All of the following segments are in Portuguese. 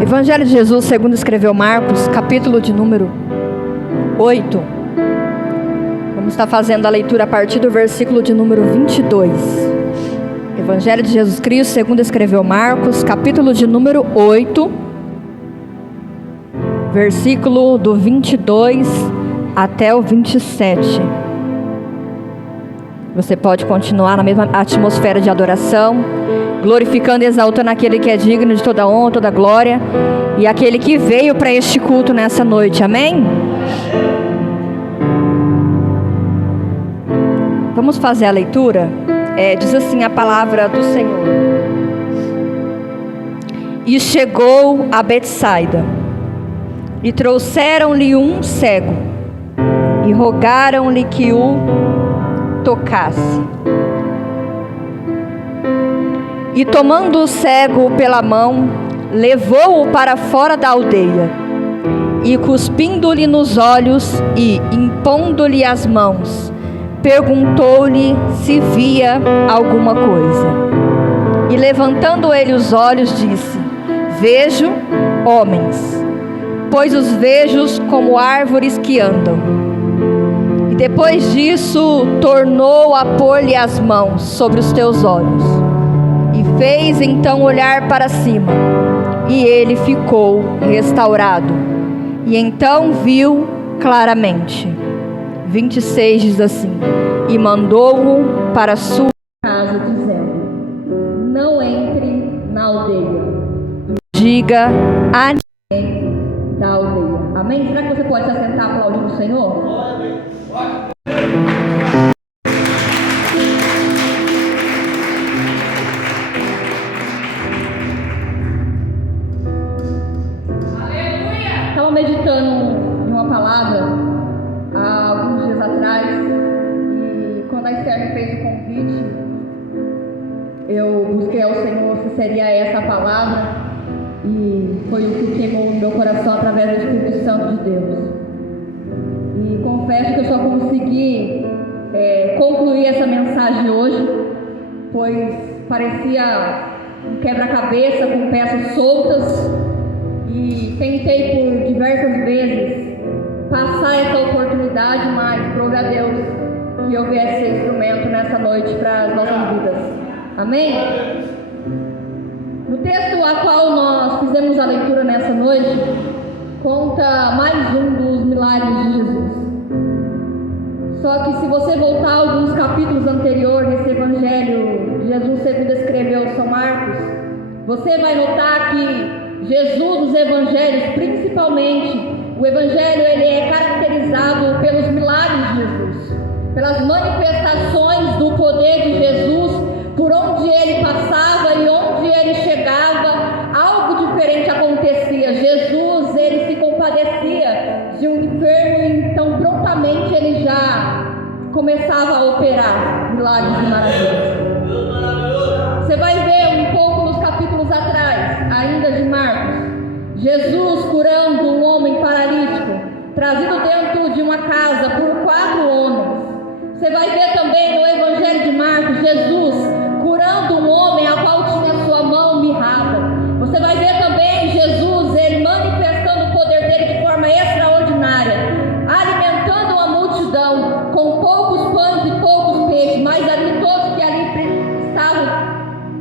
Evangelho de Jesus segundo escreveu Marcos, capítulo de número 8. Vamos estar fazendo a leitura a partir do versículo de número 22. Evangelho de Jesus Cristo segundo escreveu Marcos, capítulo de número 8, versículo do 22 até o 27. Você pode continuar na mesma atmosfera de adoração, glorificando e exaltando aquele que é digno de toda honra, toda glória, e aquele que veio para este culto nessa noite, amém? Vamos fazer a leitura? Diz assim a palavra do Senhor. E chegou a Betsaida, e trouxeram-lhe um cego, e rogaram-lhe que o tocasse. E tomando o cego pela mão, levou-o para fora da aldeia, e cuspindo-lhe nos olhos e impondo-lhe as mãos, perguntou-lhe se via alguma coisa. E levantando ele os olhos, disse: vejo homens, pois os vejo como árvores que andam. E depois disso tornou a pôr-lhe as mãos sobre os teus olhos. E fez então olhar para cima, e ele ficou restaurado. E então viu claramente. 26 diz assim: e mandou-o para a sua casa, dizendo: não entre na aldeia, diga a ninguém da aldeia. Amém? Será que você pode se assentar aplaudindo o Senhor? Estava meditando em uma palavra há alguns dias atrás, e quando a Esther me fez o convite, eu busquei ao Senhor se seria essa a palavra, e foi o que queimou no meu coração através do Espírito Santo de Deus. E confesso que eu só consegui concluir essa mensagem hoje, pois parecia um quebra-cabeça com peças soltas, e tentei por diversas vezes passar essa oportunidade, mas prove a Deus que eu viesse ser instrumento nessa noite para as nossas vidas. Amém? No texto a qual nós fizemos a leitura nessa noite, conta mais um dos milagres de Jesus. Só que se você voltar a alguns capítulos anteriores desse evangelho de Jesus segundo escreveu São Marcos, você vai notar que Jesus, nos evangelhos, principalmente, o evangelho ele é caracterizado pelos milagres de Jesus, pelas manifestações do poder de Jesus, por onde ele passava e onde ele chegava, algo diferente acontecia. Jesus, ele se compadecia de um enfermo, e então prontamente ele já começava a operar milagres e maravilhas. Você vai ver um pouco nos capítulos atrás, ainda de Marcos, Jesus curando um homem paralítico, trazido dentro de uma casa por 4 homens. Você vai ver também no Evangelho de Marcos, Jesus curando um homem a qual tinha sua mão mirrada. Você vai ver também Jesus, ele manifestando o poder dele de forma extraordinária, alimentando uma multidão com poucos pães e poucos peixes, mas ali todos que ali estavam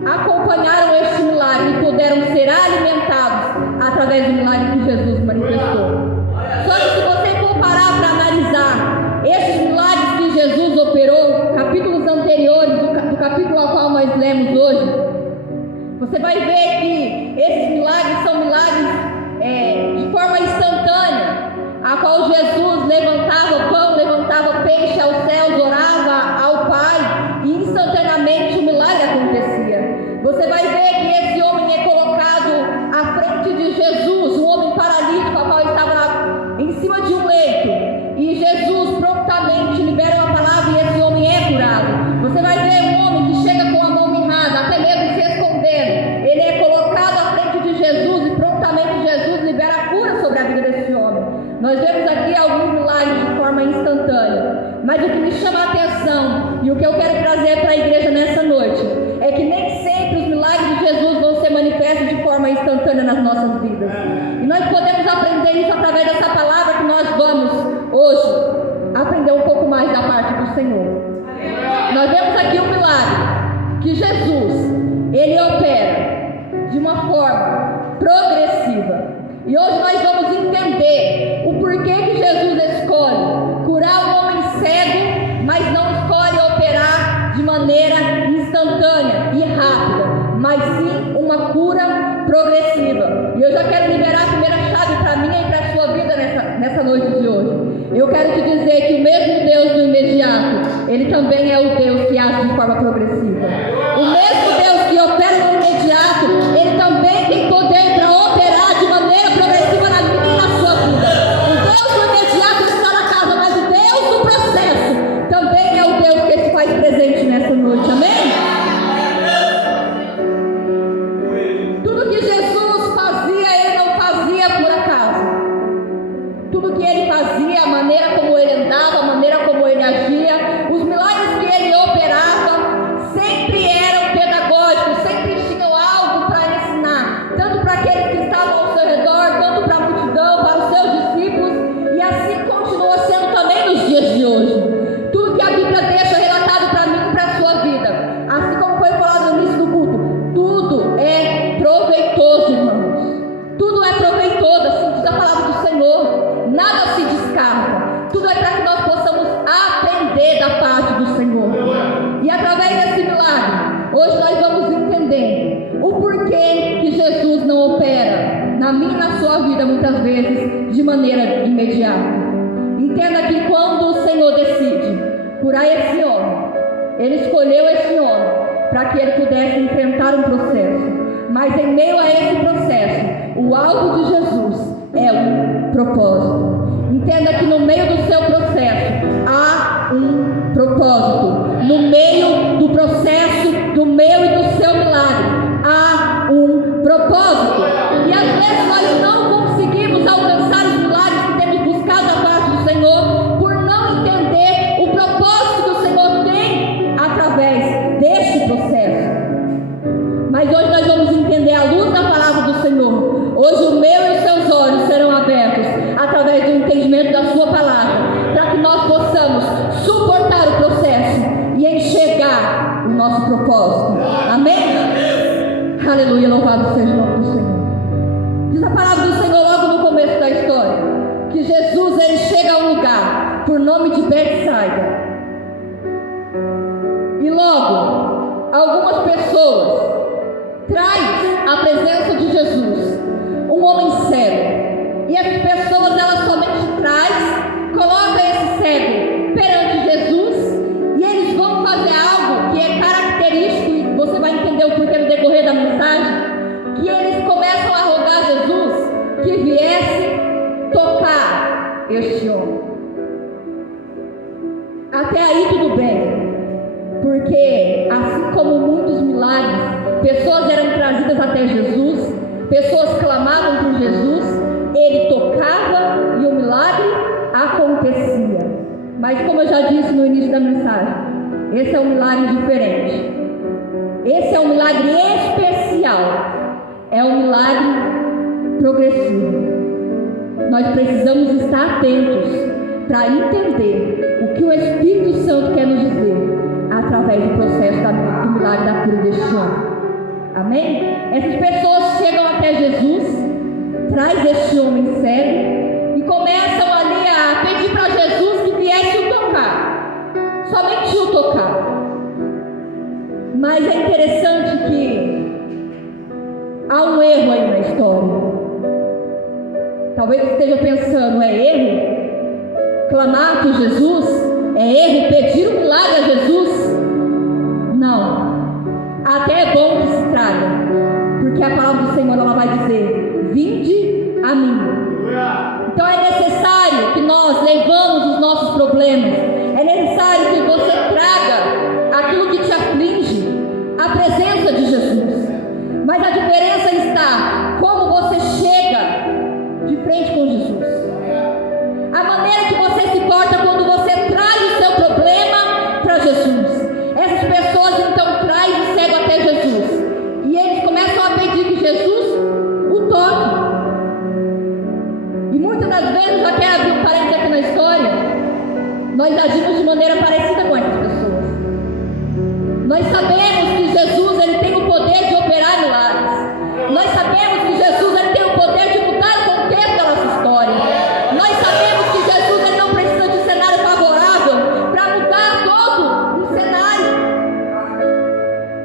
acompanharam este milagre e puderam ser alimentados através do milagre que Jesus manifestou. Só que se você for parar para analisar esses milagres que Jesus operou, capítulos anteriores do capítulo ao qual nós lemos hoje, você vai ver que esses milagres são milagres de forma instantânea, a qual Jesus levantava pão, levantava peixe aos céus, orava ao Pai, e instantaneamente o milagre acontecia. Você vai ver que esse homem é colocado à frente de Jesus, um homem paralítico, a qual estava em cima de um leito, e Jesus prontamente libera uma palavra e esse homem é curado. Você vai ver um homem que chega com a mão mirrada, até mesmo se escondendo, ele é Nós vemos aqui um milagre, que Jesus, ele opera de uma forma progressiva. E hoje nós vamos entender o porquê que Jesus escolhe curar um homem cego, mas não escolhe operar de maneira instantânea e rápida, mas sim uma cura progressiva. E eu já quero liberar a primeira chave para mim e para a sua vida nessa noite de hoje. Eu quero te dizer que o mesmo Deus do imediato, ele também é o Deus que age de forma progressiva. O mesmo Deus que opera no imediato, ele também tem poder para operar de maneira progressiva na minha e na sua vida. O Deus do imediato está na casa, mas o Deus do processo também é o Deus que se faz presente nessa noite. Amém? Tudo que Jesus fazia, ele não fazia por acaso. Tudo que ele fazia, a maneira como ele andava, a maneira como ele agia, os milagres que ele operava, sempre eram pedagógicos, sempre tinham algo para ensinar, tanto para aqueles que estavam ao seu redor, tanto para a multidão, para os seus discípulos, e assim continua sendo também nos dias de hoje. Tudo que a Bíblia deixa relatado para mim e para a sua vida, assim como foi falado no início do culto, tudo é proveitoso, irmãos. Tudo é proveitoso, assim diz a palavra do Senhor. Nada se descarta. Tudo é para que nós possamos aprender da parte do Senhor. E através desse milagre, hoje nós vamos entender o porquê que Jesus não opera na minha e na sua vida, muitas vezes, de maneira imediata. Entenda que quando o Senhor decide curar esse homem, ele escolheu esse homem para que ele pudesse enfrentar um processo. Mas em meio a esse processo, o alvo de Jesus é um propósito. Entenda que no meio do seu processo há um propósito. No meio do processo, do meu e do seu milagre, há um propósito. E às vezes nós não conseguimos alcançar os milagres que temos buscado da parte do Senhor por não entender o propósito que o Senhor tem através deste processo. Mas hoje nós vamos entender a luz da palavra do Senhor. Hoje o meu e os seus olhos serão abertos através do entendimento da sua palavra, para que nós possamos suportar o processo e enxergar o nosso propósito. Amém? Aleluia, louvado seja o nome do Senhor. Diz a palavra do Senhor logo no começo da história, que Jesus ele chega a um lugar por nome de Betsaida. E logo, algumas pessoas traz a presença de Jesus um homem cego. E as pessoas, elas somente colocam esse cego perante Jesus, e eles vão fazer algo que é característico, e você vai entender o porquê no decorrer da mensagem, que eles começam a rogar a Jesus que viesse tocar este homem. Até aí tudo bem, porque assim como muitos milagres, pessoas eram trazidas até Jesus, pessoas clamavam por Jesus, ele tocava e o milagre acontecia. Mas como eu já disse no início da mensagem, esse é um milagre diferente. Esse é um milagre especial. É um milagre progressivo. Nós precisamos estar atentos para entender o que o Espírito Santo quer nos dizer através do processo do milagre da cura deste homem. Amém? Essas pessoas chegam até Jesus, traz este homem cego e começam ali a pedir para Jesus que viesse o tocar, somente o tocar. Mas é interessante que há um erro aí na história. Talvez você esteja pensando, é erro clamar por Jesus? É erro pedir um milagre a Jesus? Não. Até é bom que se traga, porque a palavra do Senhor ela vai dizer: vinde a mim. Então é necessário que nós levamos os nossos problemas. É necessário que você traga aquilo que te aflige à presença de Jesus. Mas a diferença está como você chega de frente com Jesus. A maneira que você se porta quando você traz o seu problema para Jesus. Essas pessoas então trazem o cego até Jesus, e eles começam a pedir que Jesus o toque. E muitas das vezes, eu quero abrir um parênteses aqui na história, nós agimos de maneira parecida com essas pessoas. Nós sabemos que Jesus ele tem o poder de operar milagres. Nós sabemos que Jesus ele tem o poder de mudar o contexto da nossa história. Nós sabemos que Jesus ele não precisa de cenário favorável para mudar todo o cenário.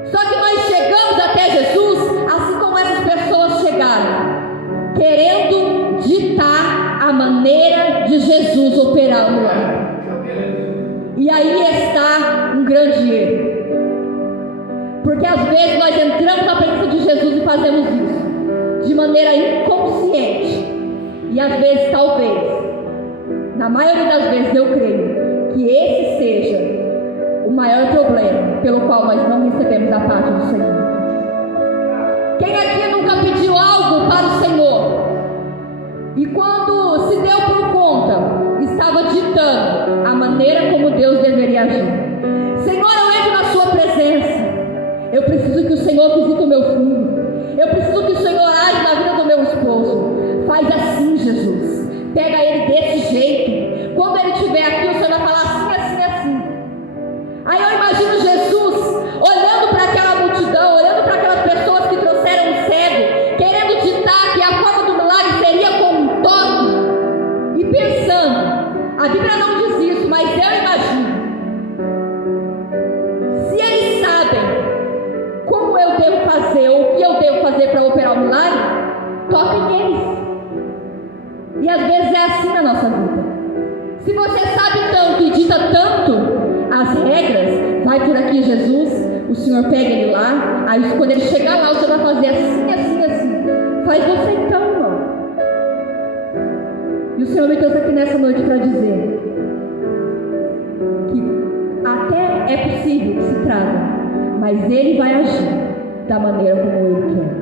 Só que nós chegamos até Jesus assim como essas pessoas chegaram, querendo ditar a maneira de Jesus operar o milagre. E aí está um grande erro. Porque às vezes nós entramos na presença de Jesus e fazemos isso de maneira inconsciente. E às vezes, talvez, na maioria das vezes eu creio que esse seja o maior problema pelo qual nós não recebemos a parte do Senhor. Quem aqui nunca pediu algo para o Senhor e quando se deu por conta, estava ditando a maneira como Deus deveria agir? Senhor, eu entro na sua presença. Eu preciso que o Senhor visite o meu filho. Eu preciso que o Senhor age na vida do meu esposo. Faz assim, Jesus. Pega ele desse jeito. Quando ele estiver aqui, o Senhor vai falar assim, assim, assim. Aí eu imagino Jesus olhando para aquela multidão, olhando para aquelas pessoas que trouxeram um cego, querendo ditar que a forma do milagre seria com um toque. E pensando, a Bíblia não diz isso, mas eu imagino. Se eles sabem como eu devo fazer, ou o que eu devo fazer para operar o milagre, toquem eles. E às vezes é assim na nossa vida. Se você sabe tanto e dita tanto as regras, vai por aqui Jesus, o Senhor pega ele lá, aí quando ele chegar lá, o Senhor vai fazer assim, assim, assim. Faz você então, irmão. E o Senhor me trouxe aqui nessa noite para dizer que até é possível que se traga, mas Ele vai agir da maneira como Ele quer.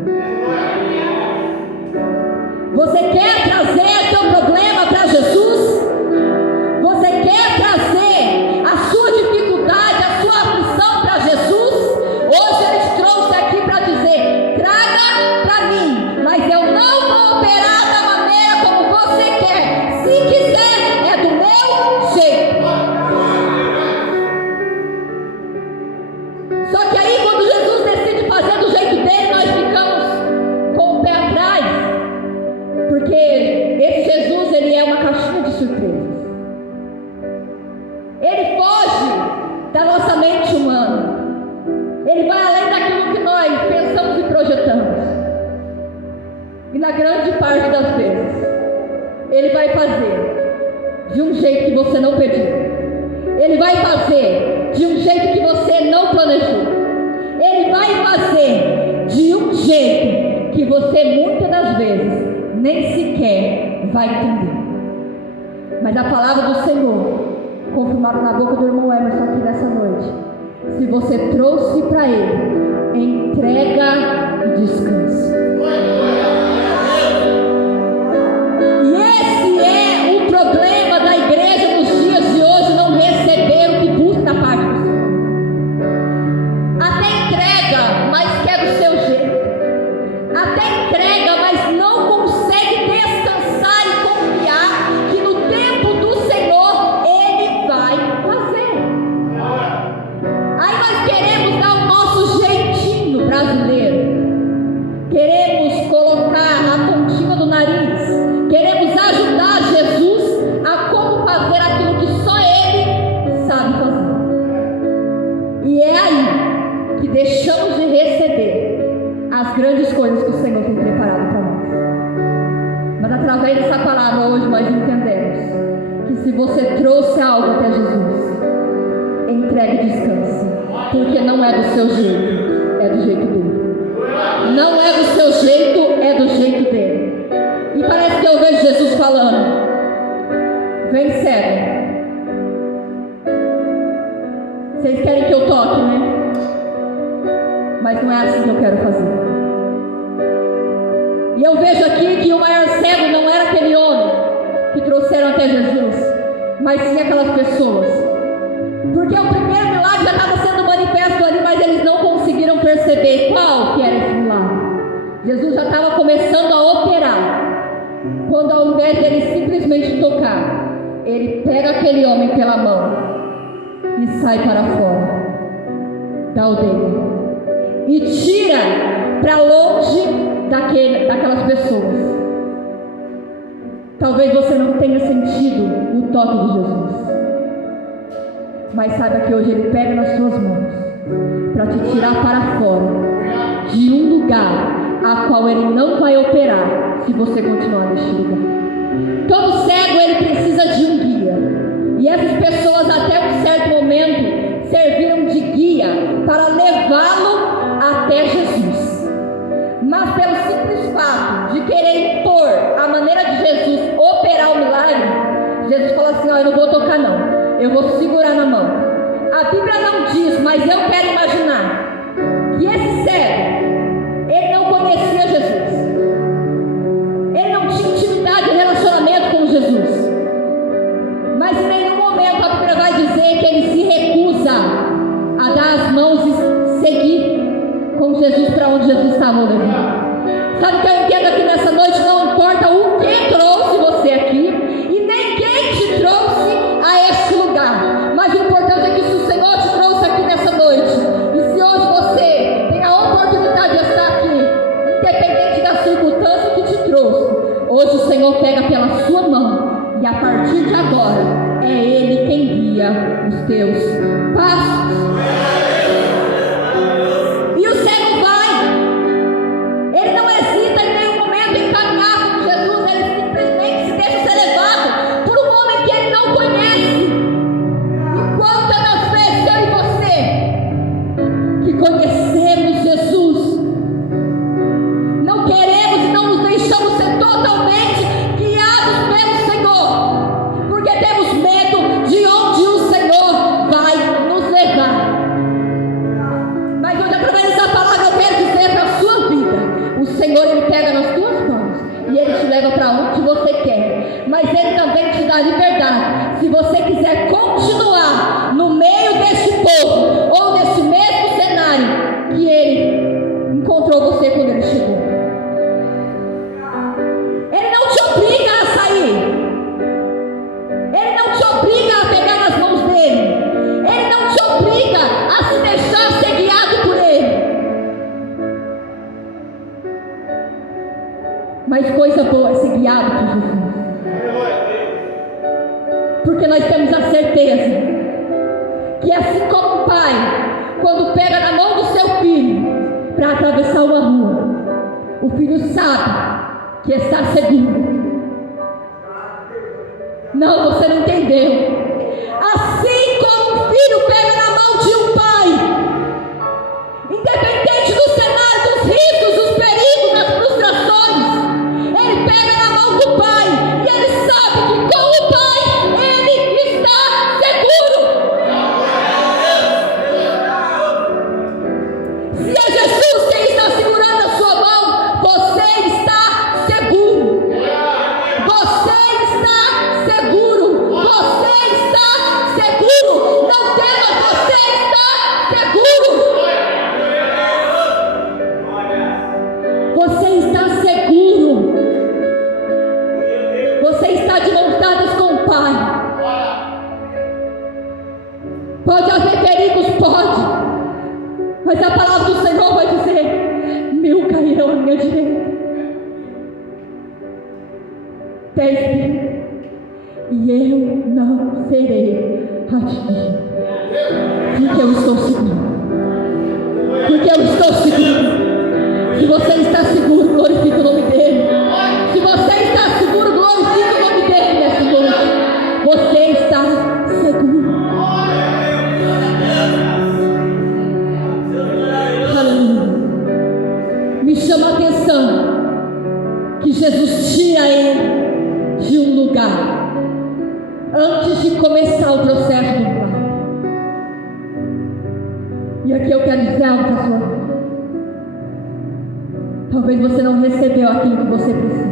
Você quer trazer seu problema para Jesus? Você quer trazer a sua dificuldade, a sua aflição para Jesus? Hoje Ele te trouxe aqui para dizer: traga para mim, mas eu não vou operar da maneira como você quer. Se quiser, é do meu jeito. Só que aí quando Jesus decide fazer do jeito dele, nós ficamos com o pé atrás. Porque esse Jesus, ele é uma caixinha de surpresas. Ele foge da nossa mente humana. Ele vai além daquilo que nós pensamos e projetamos. E na grande parte das vezes, Ele vai fazer de um jeito que você não pediu. Ele vai fazer de um jeito que você não planejou. Ele vai fazer de um jeito que você muitas das vezes nem sequer vai entender. Mas a palavra do Senhor, confirmada na boca do irmão Emerson aqui nessa noite: se você trouxe para Ele, entrega e descansa. E esse é o problema da igreja nos dias de hoje, não receber o que busca da parte do Senhor. Até entrega, mas quer do seu jeito. Até entrega, mas não consegue descansar e confiar que no tempo do Senhor Ele vai fazer. Aí nós queremos dar o nosso jeitinho brasileiro. Queremos colocar a pontinha do nariz. Queremos ajudar Jesus a como fazer aquilo que só Ele sabe fazer. E é aí que deixamos de receber as grandes coisas que o Senhor tem preparado para nós. Mas através dessa palavra hoje nós entendemos que se você trouxe algo até Jesus, entregue e descanse, porque não é do seu jeito, é do jeito dele. Não é do seu jeito, é do jeito dele. E parece que eu vejo Jesus falando: vem cego. Vocês querem que eu toque, né? Mas não é assim que eu quero fazer. E eu vejo aqui que o maior cego não era aquele homem que trouxeram até Jesus, mas sim aquelas pessoas. Porque o primeiro milagre já estava sendo manifesto ali, mas eles não conseguiram perceber qual que era esse milagre. Jesus já estava começando a operar, quando ao invés dele simplesmente tocar, ele pega aquele homem pela mão e sai para fora, da aldeia e tira para longe daquelas pessoas. Talvez você não tenha sentido o toque de Jesus, mas saiba que hoje Ele pega nas suas mãos para te tirar para fora de um lugar a qual Ele não vai operar se você continuar neste lugar. Todo cego ele precisa de um guia, e essas pessoas até um certo momento serviram de guia para levá-lo até Jesus. Mas pelo simples fato de querer impor a maneira de Jesus operar o milagre, Jesus falou assim: eu não vou tocar não, eu vou segurar na mão. A Bíblia não diz, mas eu quero imaginar que esse cego, ele não conhecia Jesus, ele não tinha intimidade e relacionamento com Jesus, mas em nenhum momento a Bíblia vai dizer que ele se recusa a dar as mãos e seguir com Jesus para onde Jesus estava levando. Sabe o que eu entendo aqui nessa noite? Não importa o que trouxe você aqui e nem quem te trouxe a este lugar, mas o importante é que se o Senhor te trouxe aqui nessa noite, e se hoje você tem a oportunidade de estar aqui, independente da circunstância que te trouxe, hoje o Senhor pega pela sua mão e a partir de agora é Ele quem guia os teus passos. E o cego vai, ele não hesita em nenhum momento em caminhar com Jesus, ele simplesmente se deixa ser levado por um homem que ele não conhece. E quantas vezes eu e você, que conhecemos Jesus, não queremos e não nos deixamos ser totalmente guiados pelo Senhor, porque temos medo de onde o Senhor vai nos levar. Mas hoje, através dessa palavra, eu quero dizer para a sua vida: o Senhor, Ele pega nas tuas mãos e Ele te leva para onde você quer, mas Ele também te dá liberdade. Se você quiser continuar no meio deste povo ou nesse mesmo cenário que Ele encontrou você quando Ele chegou, Ele não te obriga a sair, Ele não te obriga a pegar nas mãos dEle, Ele não te obriga a se deixar ser guiado por Ele. Mas coisa boa é ser guiado por Jesus, porque nós temos a certeza que assim como o pai, quando pega na mão do seu filho para atravessar uma rua, o filho sabe que está seguro. Não, você não entendeu. Assim como o filho pega na mão de um pai, independente do cenário, dos riscos, dos perigos, das frustrações, ele pega na mão do pai e ele sabe que com o pai ele está seguro. Se é Jesus quem está segurando a sua mão, você está seguro. Você está seguro. Você está seguro. Não tema, você está seguro. Você está seguro. Você está de mãos dadas com o Pai. Pode haver perigos? Pode. Mas a palavra do Senhor vai dizer: 1000 cairão à minha direita, 10.000, e eu não serei atingido. Porque eu estou seguro. Porque eu estou seguro. Se você está seguro, glorifique o nome dEle. Se você está seguro, glorifique o nome dEle nessa noite. Você está seguro. Aleluia. Me chama a atenção que Jesus tira ele de um lugar antes de começar o processo do milagre. E aqui eu quero dizer algo para a sua vida. Talvez você não recebeu aquilo que você precisa,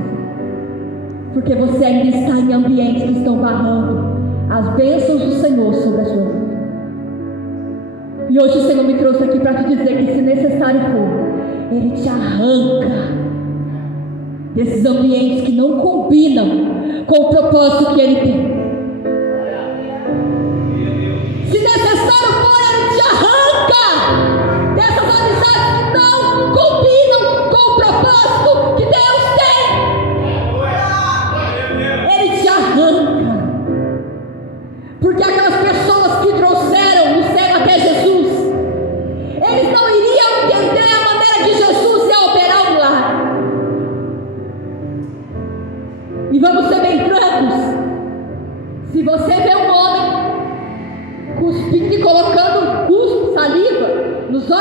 porque você ainda está em ambientes que estão barrando as bênçãos do Senhor sobre a sua vida. E hoje o Senhor me trouxe aqui para te dizer que, se necessário for, Ele te arranca desses ambientes que não combinam com o propósito que Ele tem. Se necessário for, Ele te arranca.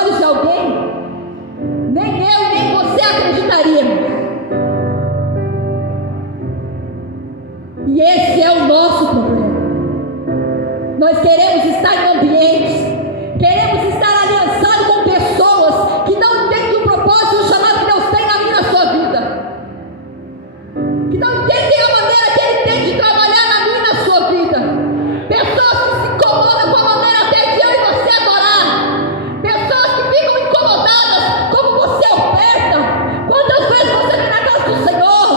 olhos de alguém, nem eu e nem você acreditaríamos. E esse é o nosso problema. Nós queremos estar em ambientes, queremos estar aliançados com pessoas que não entendem o propósito e o chamado que Deus tem na minha e na sua vida, que não entendem a maneira que Ele tem de trabalhar na minha e na sua vida. Pessoas que se incomodam com a maneira até de eu e você adorar, pessoas que ficam incomodadas como você oferta. Quantas vezes você vem na casa do Senhor?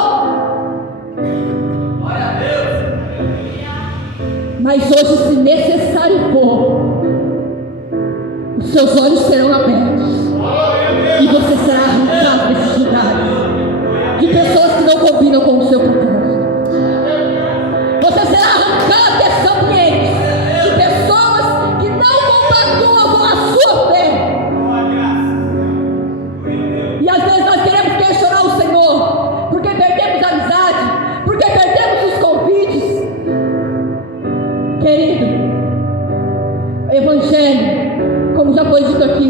Mas hoje, se necessário for, os seus olhos serão abertos e você será arrancado desses lugares de pessoas que não combinam com o seu propósito. Você será arrancado desses ambientes de pessoas que não compactuam com a sua fé. E às vezes nós queremos questionar o Senhor porque perdemos a amizade, porque perdemos os convites. Querido, o Evangelho, como já foi dito aqui,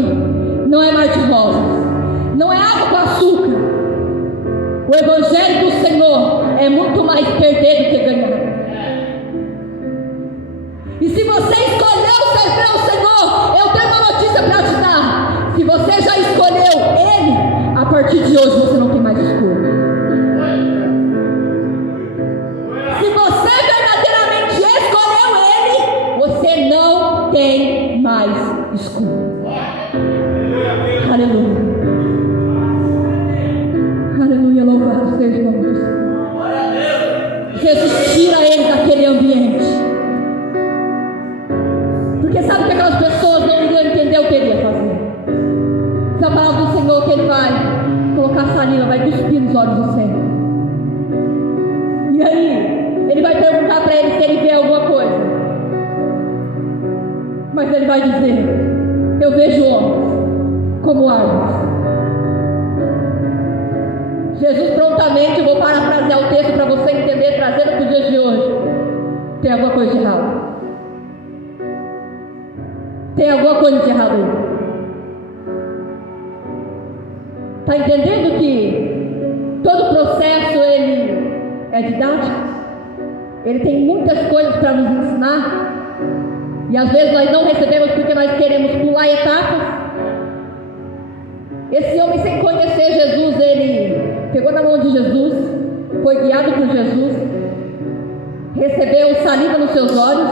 não é mar de rosas, não é água com açúcar. O Evangelho do Senhor é muito mais perder do que ganhar. E se você escolheu servir ao Senhor, eu tenho uma notícia para te dar. Se você já escolheu Ele, a partir de hoje você não tem mais escolha. Se você verdadeiramente escolheu Ele, você não tem mais escolha. Aleluia. Aleluia, louvado seja o nome do Senhor. Jesus tira ele daquele ambiente. Porque sabe que aquelas pessoas não iriam entender o que ele ia fazer. Se a palavra do Senhor que ele vai colocar saliva, vai cuspir nos olhos do Senhor. E aí, ele vai perguntar para ele se ele vê alguma coisa. Mas ele vai dizer: eu vejo homens como árvores. Jesus prontamente, eu vou parafrasear o texto para você entender, trazendo para os dias de hoje. Tem alguma coisa de errado. Tem alguma coisa de errado aí. Está entendendo que todo o processo ele é didático? Ele tem muitas coisas para nos ensinar. E às vezes nós não recebemos porque nós queremos pular etapas. Esse homem, sem conhecer Jesus, ele pegou na mão de Jesus, foi guiado por Jesus, recebeu saliva nos seus olhos,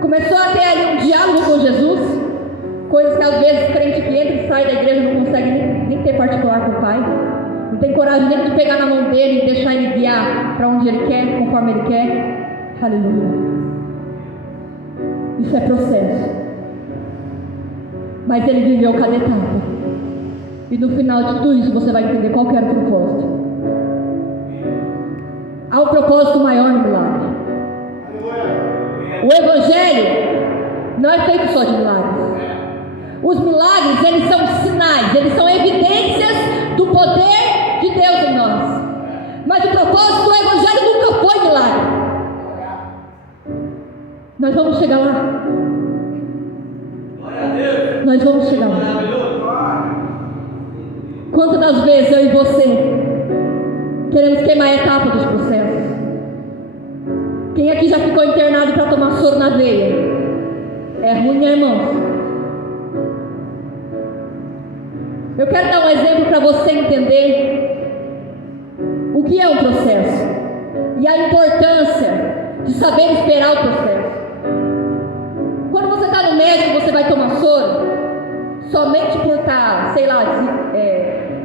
começou a ter ali um diálogo com Jesus, coisas que às vezes o crente que entra e sai da igreja não consegue nem ter particular com o Pai, não tem coragem nem de pegar na mão dele e deixar ele guiar para onde ele quer, conforme ele quer. Aleluia. Isso é processo. Mas ele viveu cada etapa. E no final de tudo isso você vai entender qual que era o propósito. Há um propósito maior no milagre. O Evangelho não é feito só de milagres. Os milagres, eles são sinais, eles são evidências do poder de Deus em nós. Mas o propósito do Evangelho nunca foi milagre. Nós vamos chegar lá. Nós vamos chegar lá. Quantas das vezes eu e você queremos queimar a etapa dos processos? Quem aqui já ficou internado para tomar soro na veia? É ruim, né, irmãos? Eu quero dar um exemplo para você entender o que é um processo e a importância de saber esperar o processo. Quando você está no médico, você vai tomar soro somente por estar, sei lá,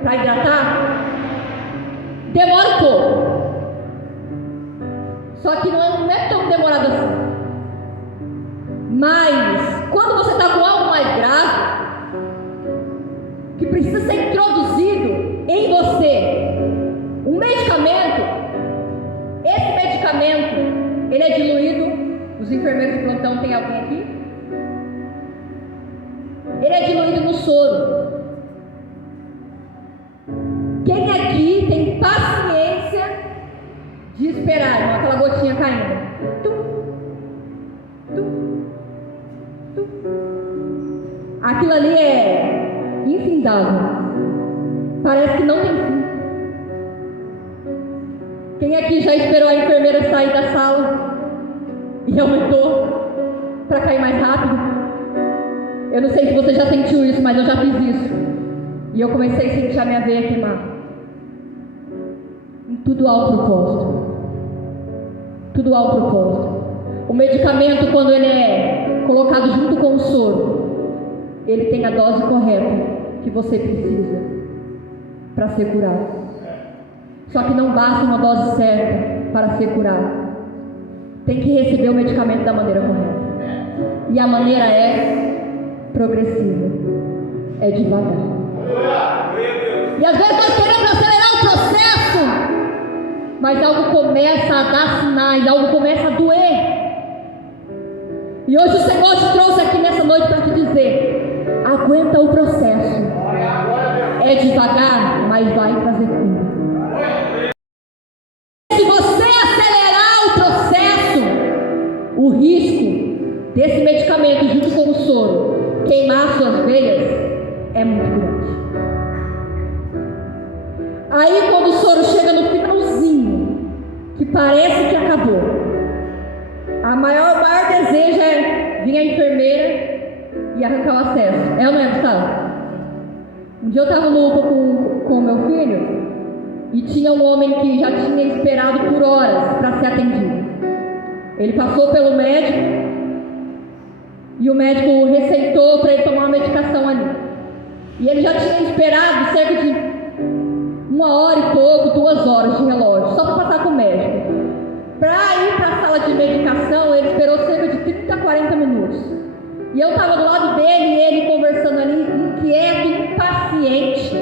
para hidratar, demora um pouco. Só que não é tão demorado assim. Mas quando você está com algo mais grave, que precisa ser introduzido em você um medicamento, esse medicamento ele é diluído. Os enfermeiros de plantão, tem alguém aqui? Ele é diluído no soro. Quem aqui tem paciência de esperar, irmão, aquela gotinha caindo? Tum, tum, tum. Aquilo ali é infindável. Parece que não tem fim. Quem aqui já esperou a enfermeira sair da sala e aumentou para cair mais rápido? Eu não sei se você já sentiu isso, mas eu já fiz isso. E eu comecei a sentir a minha veia queimar. Tudo há um propósito. Tudo há um propósito. O medicamento, quando ele é colocado junto com o soro, ele tem a dose correta que você precisa para ser curado. Só que não basta uma dose certa para ser curado. Tem que receber o medicamento da maneira correta. E a maneira é progressiva. É devagar. E às vezes nós queremos acelerar o processo, mas algo começa a dar sinais, algo começa a doer. E hoje o Senhor te trouxe aqui nessa noite para te dizer: aguenta o processo. É devagar, mas vai trazer cura. Se você acelerar o processo, o risco desse medicamento junto com o soro queimar suas veias é muito grande. Aí quando o soro chega no finalzinho, que parece que acabou, o maior desejo é vir a enfermeira e arrancar o acesso. É ou não é, Gustavo? Um dia eu estava no UPA com o meu filho e tinha um homem que já tinha esperado por horas para ser atendido. Ele passou pelo médico e o médico receitou para ele tomar uma medicação ali. E ele já tinha esperado cerca de 1 hora e pouco, 2 horas de relógio, só para passar com o médico. Para ir para a sala de medicação, ele esperou cerca de 30 a 40 minutos. E eu estava do lado dele e ele conversando ali, inquieto, impaciente.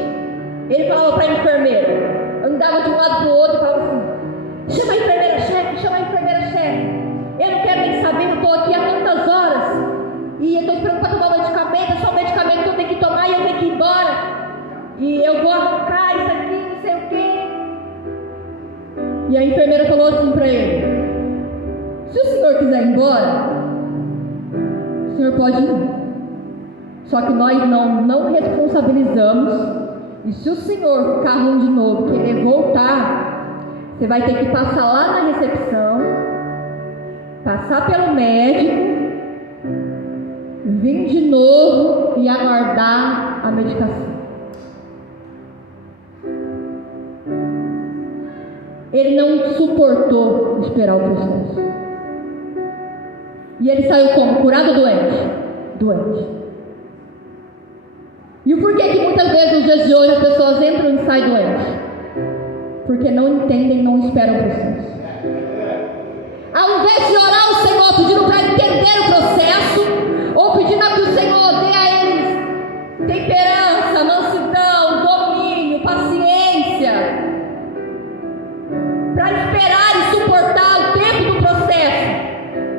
Ele falava para a enfermeira, andava de um lado para o outro e falava assim: chama a enfermeira chefe, chama a enfermeira chefe. Eu não quero nem saber, eu estou aqui há tantas horas. E eu estou esperando para tomar o medicamento, é só o medicamento que eu tenho que tomar e eu tenho que ir embora. E eu vou arrancar isso aqui, não sei o quê. E a enfermeira falou assim para ele: se o senhor quiser ir embora, o senhor pode ir. Só que nós não responsabilizamos. E se o senhor ficar ruim de novo, querer voltar, você vai ter que passar lá na recepção, passar pelo médico, vir de novo e aguardar a medicação. Ele não suportou esperar o processo. E ele saiu como? Curado ou doente? Doente. E o porquê que muitas vezes nos dias de hoje as pessoas entram e saem doentes? Porque não entendem, não esperam o processo. Ao invés de orar ao Senhor pedindo para entender o processo, ou pedindo que o Senhor dê a eles temperança, mansidão, domínio, paciência, para esperar e suportar o tempo do processo,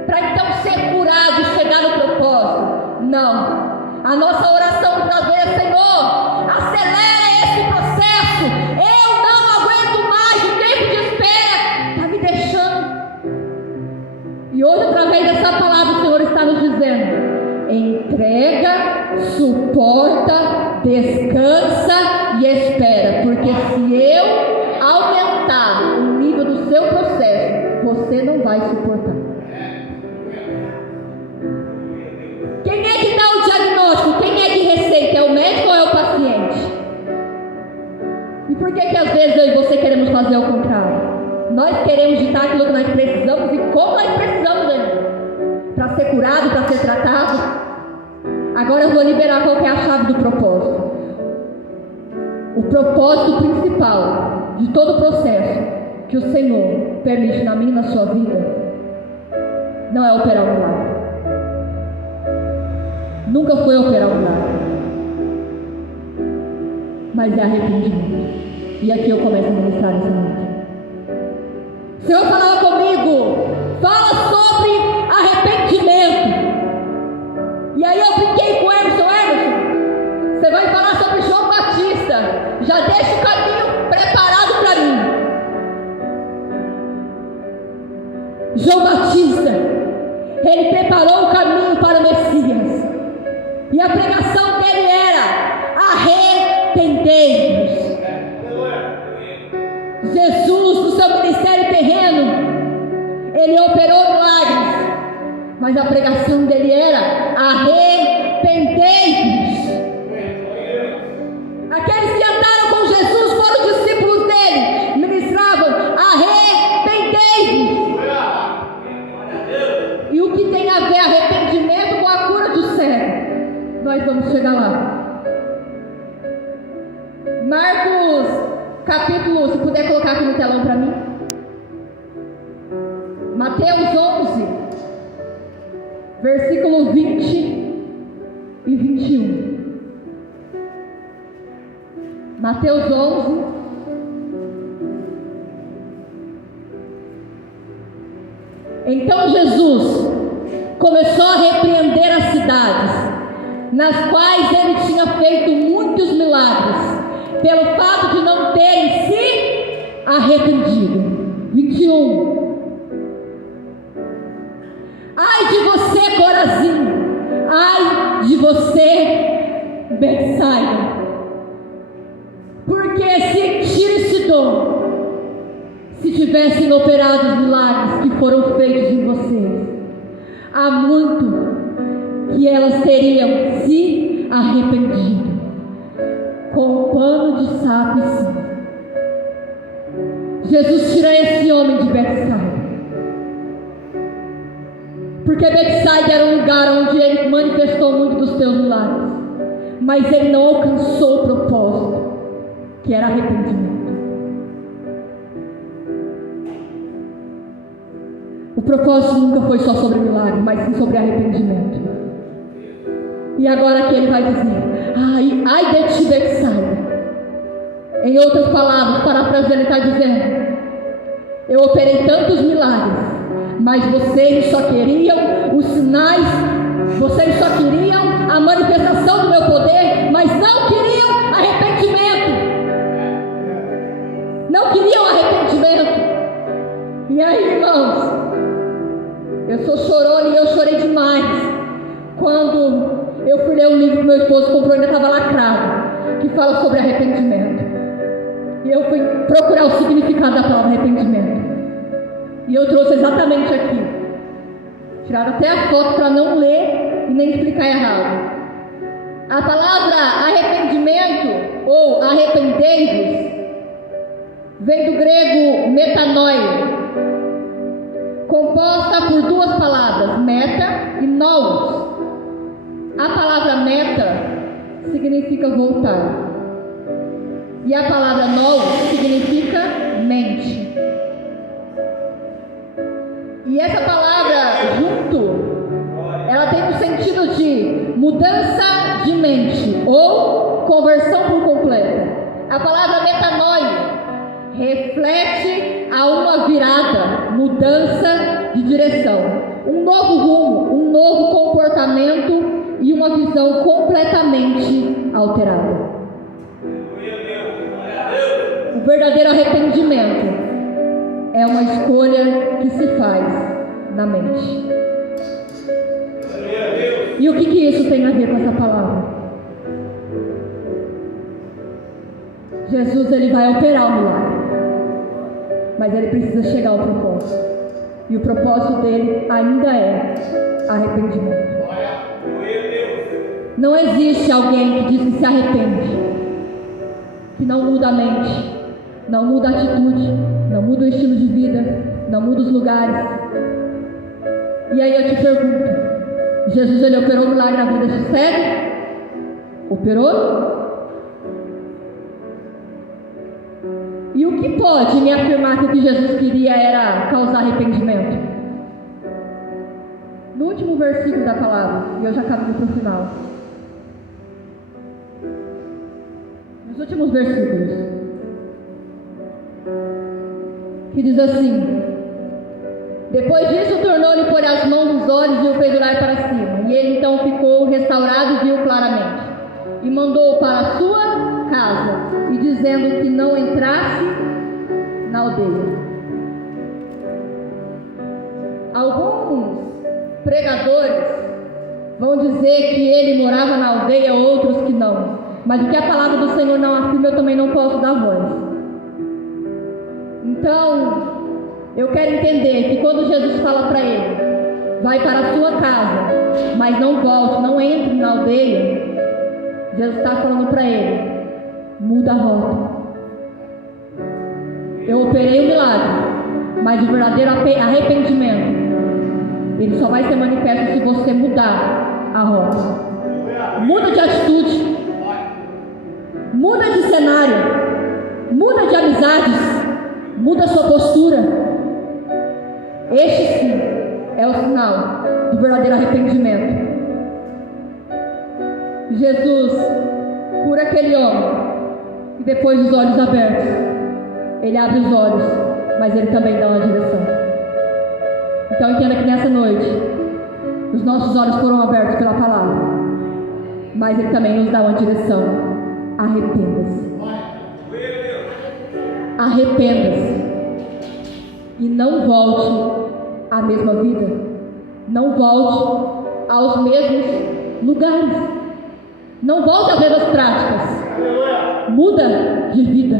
para então ser curado e chegar no propósito. Não. A nossa oração muitas vezes: Senhor, acelera esse processo. Eu não aguento mais, o tempo de espera está me deixando. E hoje, através dessa palavra, o Senhor está nos dizendo: entrega, suporta, descansa e espera. Porque se eu aumentar o nível do seu processo, você não vai suportar. Quem é que dá o diagnóstico? Quem é que receita? É o médico ou é o paciente? E por que às vezes eu e você queremos fazer o contrário? Nós queremos ditar aquilo que nós precisamos e como nós precisamos ainda, para ser curado, para ser tratado. Agora eu vou liberar qual que é a chave do propósito. O propósito principal de todo o processo que o Senhor permite na minha e na sua vida não é operar um milagre. Nunca foi operar um milagre, mas é arrependimento. E aqui eu começo a ministrar essa noite. O Senhor falava comigo: fala sobre arrependimento. E aí eu brinquei com o Emerson: você vai falar sobre João Batista, já deixa o caminho preparado para mim. João Batista, ele preparou o caminho para o Messias. E a pregação dele era: arrependei-vos. Jesus, no seu ministério terreno, ele operou milagres, mas a pregação dele era: arrependei-vos. Aqueles que andaram com Jesus foram discípulos dele, ministravam: arrependei-vos. E o que tem a ver arrependimento com a cura do cego? Nós vamos chegar lá. Marcos capítulo, se puder colocar aqui no telão para mim. Mateus 11, versículo 20 e 21. Mateus 11, então Jesus começou a repreender as cidades, nas quais ele tinha feito muitos milagres, pelo fato de não terem se arrependido. 21. Ai de você, Corazim! Ai de você, Betsaida! Porque se Tiro e Sidom, se tivessem operado os milagres que foram feitos em vocês, há muito que elas teriam se arrependido, com pano de saco e cinza. Jesus tira esse homem de Betsaida, porque Betsaida era um lugar onde ele manifestou muito dos seus milagres, mas ele não alcançou o propósito, que era arrependimento. O propósito nunca foi só sobre milagre, mas sim sobre arrependimento. E agora que ele vai dizer: ai de ti, Betsaida. Em outras palavras, parafraseando, ele está dizendo: eu operei tantos milagres, mas vocês só queriam os sinais, vocês só queriam a manifestação do meu poder, mas não queriam arrependimento. Não queriam arrependimento. E aí, irmãos, eu sou chorona e eu chorei demais quando eu fui ler um livro que meu esposo comprou e ainda estava lacrado, que fala sobre arrependimento. E eu fui procurar o significado da palavra arrependimento. E eu trouxe exatamente aqui. Tiraram até a foto para não ler e nem explicar errado. A palavra arrependimento ou arrependei-vos vem do grego metanoia, composta por duas palavras, meta e nous. A palavra meta significa voltar, e a palavra nous significa mente. E essa palavra junto, ela tem o sentido de mudança de mente ou conversão por completo. A palavra metanoia reflete a uma virada, mudança de direção, um novo rumo, um novo comportamento e uma visão completamente alterada. O verdadeiro arrependimento é uma escolha que se faz na mente. E o que isso tem a ver com essa palavra? Jesus, ele vai operar o milagre, mas ele precisa chegar ao propósito. E o propósito dele ainda é arrependimento. Não existe alguém que diz que se arrepende, que não muda a mente, não muda a atitude, não muda o estilo de vida, não muda os lugares. E aí eu te pergunto: Jesus, ele operou um milagre na vida desse cego? Operou? E o que pode me afirmar que o que Jesus queria era causar arrependimento? No último versículo da palavra, e eu já caminho para o final. Nos últimos versículos, que diz assim: depois disso tornou-lhe por as mãos os olhos e o fez olhar para cima, e ele então ficou restaurado e viu claramente, e mandou para a sua casa, e dizendo que não entrasse na aldeia. Alguns pregadores vão dizer que ele morava na aldeia, outros irmãos. Mas o que a palavra do Senhor não afirma, eu também não posso dar voz. Então, eu quero entender que quando Jesus fala para ele, vai para a sua casa, mas não volte, não entre na aldeia, Jesus está falando para ele, muda a rota. Eu operei o milagre, mas o verdadeiro arrependimento, ele só vai ser manifesto se você mudar a rota. Muda de atitude, muda de cenário, muda de amizades, muda a sua postura. Este sim é o sinal do verdadeiro arrependimento. Jesus cura aquele homem e depois dos olhos abertos, ele abre os olhos, mas ele também dá uma direção. Então entenda que nessa noite os nossos olhos foram abertos pela palavra, mas ele também nos dá uma direção. Arrependa-se. Arrependa-se e não volte à mesma vida, não volte aos mesmos lugares, não volte às mesmas práticas. Muda de vida.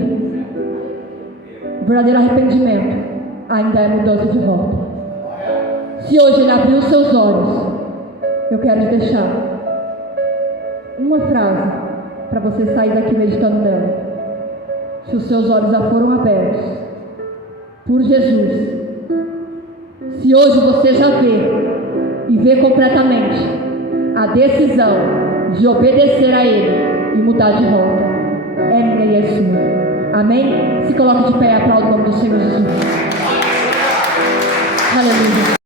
O verdadeiro arrependimento ainda é mudança de rota. Se hoje ele abriu os seus olhos, eu quero te deixar uma frase para você sair daqui meditando nela. Se os seus olhos já foram abertos por Jesus, se hoje você já vê e vê completamente a decisão de obedecer a Ele e mudar de rota, é minha e é sua. Amém? Se coloque de pé e aplaude o nome do Senhor Jesus. Aleluia.